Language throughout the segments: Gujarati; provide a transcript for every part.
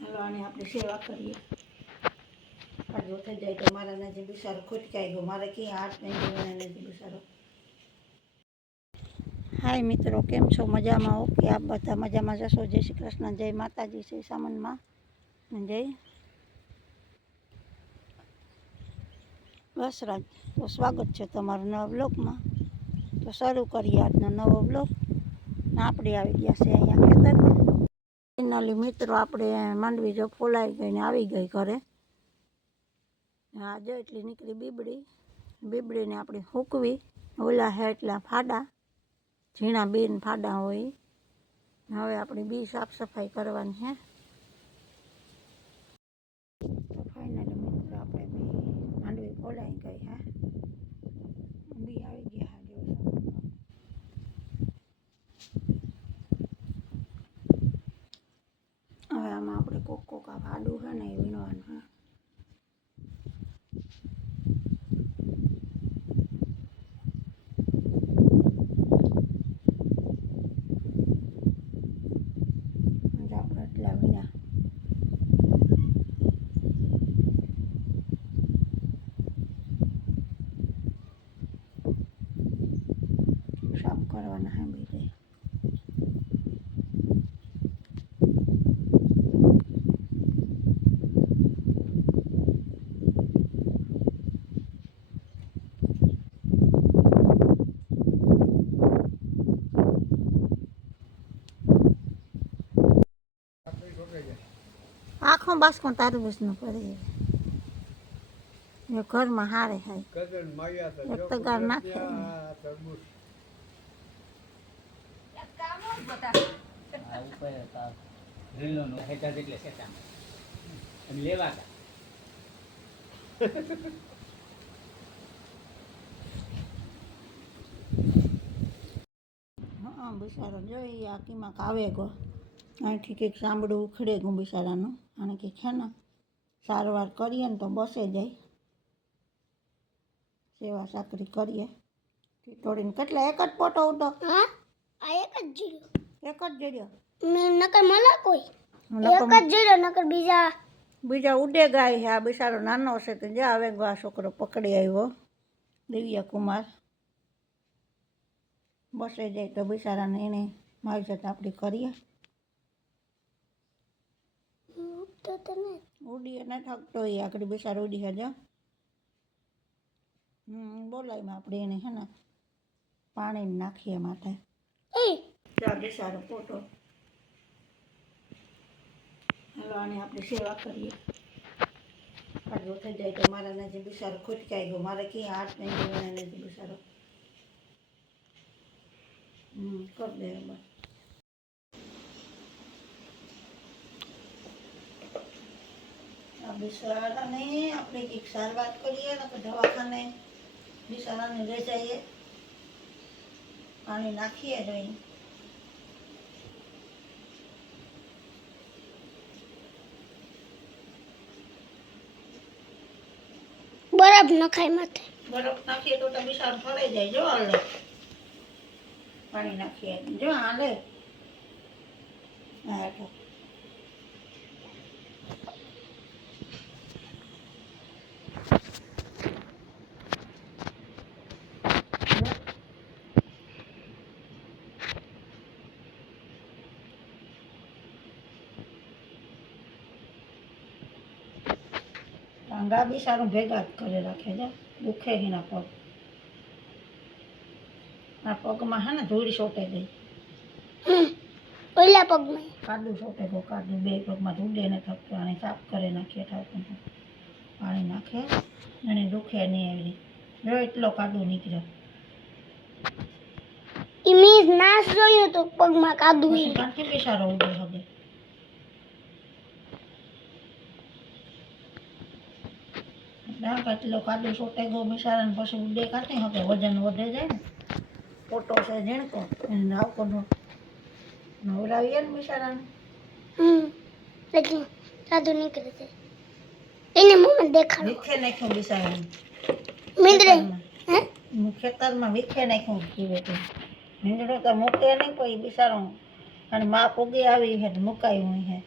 હાલો આની આપણે સેવા કરીએ. આટલો થઈ જાય તો મારા નજીક બિચારો ખોટકાઈ ગયો. મારે ક્યાં હાથ નહીં જોવાના નજીક બિચારો. હાય મિત્રો, કેમ છો? મજામાં? ઓકે, આપ બધા મજામાં જશો. જય શ્રી કૃષ્ણ, જય માતાજી, શ્રી સામનમાં જય વસરાજ. તો સ્વાગત છે તમારું નવા બ્લોગમાં. તો શરૂ કરીએ આજનો નવો બ્લોગ. આપણે આવી ગયા છે અહીંયા ખેતરમાં. ફાઇનલી મિત્રો આપણે માંડવી જો ફોલાઈ ગઈ ને આવી ગઈ ઘરે. હા જો એટલી નીકળી બીબડીને આપણે હૂકવી. ઓલા હે એટલા ફાડા, ઝીણા બેન ફાડા હોય. હવે આપણે બી સાફ સફાઈ કરવાની છે. તો ફાઇનલી મિત્રો આપણે બી માંડવી ફોલાઈ ગઈ હે. બી આવી ગયા જો. હવે આમાં આપણે કોક આ ફાડું છે ને એ વીણવાનું છે. આપણે એટલા વીણા સાફ કરવાના હે બીજે. આખો બાસકો તારું બસ ન પડે. ઘરમાં હારે હાય એક તગાર નાખે. હા બિચારો જોઈ આકીમાં કાવે ગો. અહીંથી કંઈક સાંભળું ઉખડે ગયું બિચારાનું. અને કંઈક છે ને સારવાર કરીએ ને તો બસે જાય. સેવા સાકરી કરીએ. તોડીને કેટલા એક જ પોટો ઉડો? હા આ એક જ જીરો. એક જ જડ્યો? નકર મળે કોઈ એક જ જીરો, નકર બીજા ઉડે ગાય છે. આ બિચારો નાનો છે તો જા આવે આ છોકરો પકડી આવ્યો દિવ્ય કુમાર. બસે જાય તો બિચારાને એને મારી સાથે આપણે કરીએ. ઉડીએ ન થકતો એ આગળ બિચારો ઉડી હજા. બોલાયમાં આપણે એને હે ને પાણી નાખીએ માથે. ત્યાં બિચારો પોટો. હાલો આની આપણે સેવા કરીએ. આટલો થઈ જાય તો મારા નજીક બિચારો ખોટકાઈ ગયો. મારે ક્યાં હાથ નહીં જોવાના નજીક બિચારો. કર દે બસ. આ બિચારાને આપણે કંઈક સારવાર કરીએ ને તો દવાખાને બિચારાને લઈ જઈએ. પાણી નાખીએ જોઈએ. બરફ નખાય માથે. બરફ નાખીએ તો બિચારો ફરાઈ જાય. જો હાલે પાણી નાખીએ જો હાલે. હા તો ટાંગા બિચારું ભેગા જ કરે રાખે છે. દુખે એના પગ. આ પગમાં હે ને ધૂળ સોટે ગઈ. ઓલા પગમાં કાદું સોટે ગયું. કાદું બે પગમાં ધૂળે ને થકતો. આને સાફ કરી નાખીએ. પાણી નાખે અને દુખે નહીં એવી. જો એટલો કાદું નીકળ્યો. ઇમેજ નાશ જોયું તો પગમાં કાદુ. કાંથી બિચારો ઉડે હવે. કેટલો કાદુ સોટે ગયો બિચારાને. પછી ઉડે કાંથી હવે. વજન વધે જાય ને. પોટો છે ઝીણકો એને નાવકો નવરાવીએ ને બિચારાને. એટલે કાદુ નીકળે છે. એને મોમાં દેખાડો. વીખે નાખ્યું બિચારાને. મિંદરે ખેતરમાં વીખે નાખ્યું કીવે તો. મીંદડો તો મૂકે નહીં કોઈ બિચારો. અને માં પોગી આવી છે મુકાયું છે.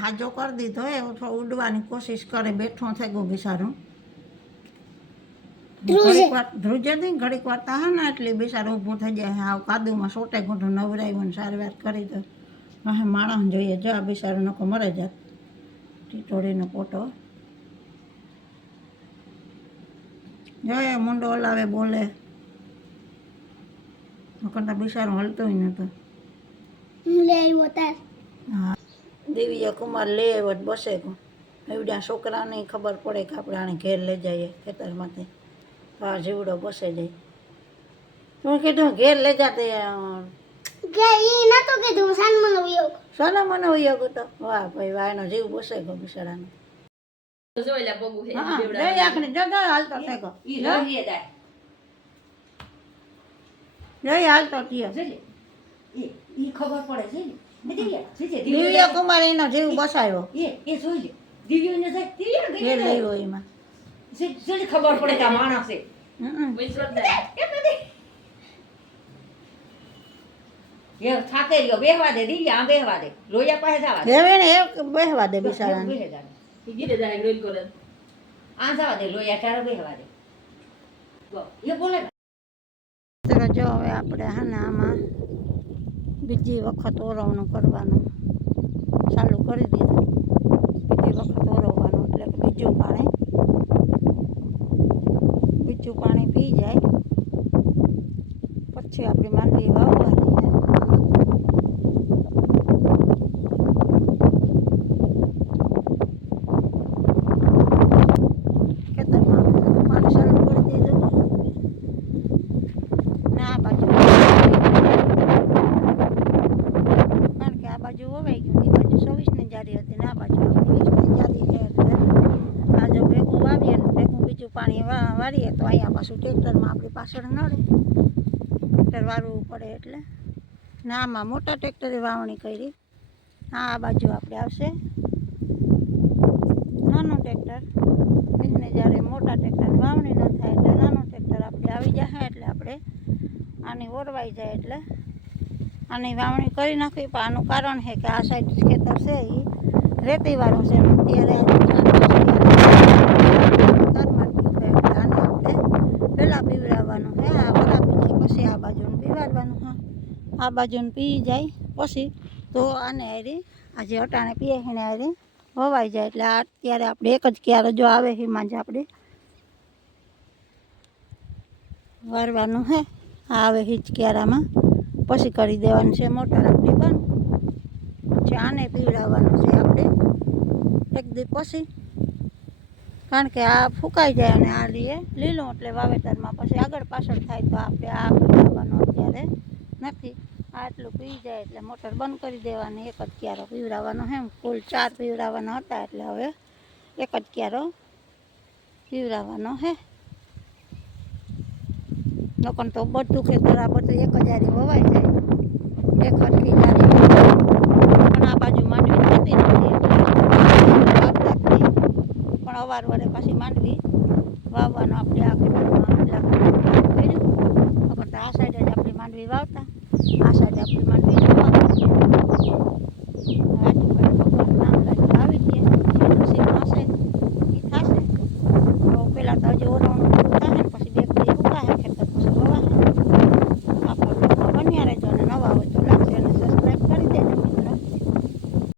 હાજો કરી દીધો એ ઉડવાની કોશિશ કરે, બેઠો થઈ ગયો બિચારું. ઘડીક વાર ધ્રુજે નહીં, ઘડીક વાર તાહે ને એટલે બિચારો ઊભો થઈ જાય. હાવ કાદુમાં સોટે ગોઠું નવરાવ્યો ને સારવાર કરી દો. હા માણસ જોઈએ, જા બિચારો નકો મરે જાત. ટીટોળીનો પોટો જોઈએ, મુંડો હલાવે, બોલે. નકર બિચારો હલતો નતો. લે આવ્યો તાર. હા, દિવ્ય કુમાર લે આવ્યો જ બસે ગયો. એવડ્યા છોકરાને ખબર પડે કે આપણે આને ઘેર લઈ જઈએ ખેતરમાંથી. હા જીવડો બસે જાય. તું કીધું ઘેર લઈ જાતે. કે ઈ નતો કીધું સાનમનો વિયોગ. સોના મને વિયોગ હતો. વાહ ભાઈ વાહ, એનો જીવ બસે ગયો બિચારાનો. હા જઈ આખને જો હાલતો થઈ ગયો. જઈ હાલતો થયો. ખબર પડે છે દિવ્ય કુમાર એનો જીવ બસાયો. એ જોઈ લે દિવ્યોને જાય ઘેર લઈ ગયો એમાં. ખબર પડે કે આ માણસ છે. એ થાકે રહ્યો, બેહવા દે દિવ્યા, આમ બેહવા દે, લોયા પાસે જવા દે. હવે ને એ બેહવા દે બિચારાને. બેહે જાને. આ જવા દે, લોયા તારે બેહવા દે. એ બોલે તો જો હવે આપણે હા ને આમાં બીજી વખત ઓરવણું કરવાનું ચાલુ કરી દીધું. બીજી વખત ઓરવવાનું એટલે કે બીજું પાણી પી જાય પછી આપણી માંડવી વાવવાની છે. ખેતરમાં પાણી ચાલુ કરી દીધું ને આ બાજુ, કારણ કે આ બાજુ વવાઈ ગયું, એ બાજુ 24ની જારી હતી ને આ બાજુ 20ની જારી છે. એટલે આ જો ભેગું વાવીએ ને ભેગું બીજું પાણી વાળીએ તો અહીંયા પાછું ટ્રેક્ટરમાં આપણી પાછળ નડે, ટ્રેક્ટર વાળવું પડે એટલે. ને આમાં મોટા ટ્રેક્ટરે વાવણી કરી. આ બાજુ આપણે આવશે નાનું ટ્રેક્ટર. એને જ્યારે મોટા ટ્રેક્ટરની વાવણી ન થાય એટલે નાનું ટ્રેક્ટર આપણે આવી જાય. એટલે આપણે આની ઓરવાઈ જાય એટલે આની વાવણી કરી નાખવી. પણ આનું કારણ છે કે આ સાઈડ ખેતર છે એ રેતીવાળું છે. અત્યારે આને આપણે પહેલાં પીવડાવવાનું છે. આ વરાપીથી પછી આ બાજુને પીવડાવવાનું. હા આ બાજુને પી જાય પછી તો આને હારી આજે અટાણે પીએ એને હારી વવાઈ જાય. એટલે આ અત્યારે આપણે એક જ ક્યારે જો આવે એમાં જ આપણે વારવાનું છે. આ આવે હિચક્યારામાં પછી કરી દેવાનું છે મોટર આપણી બંધ. પછી આને પીવડાવવાનું છે આપણે એક દી પછી, કારણ કે આ ફૂંકાઈ જાય અને આ લીએ લીલું એટલે વાવેતરમાં પછી આગળ પાછળ થાય તો આપણે આ પીવડાવવાનું અત્યારે નથી. આ એટલું પી જાય એટલે મોટર બંધ કરી દેવાની. એક જ ક્યારો પીવડાવવાનો છે. કુલ 4 પીવડાવવાના હતા એટલે હવે એક જ ક્યારો પીવડાવવાનો છે. નકર તો બધું ખેતર આ બધું એક જ હારી વવાઈ જાય. એક હરખી જાત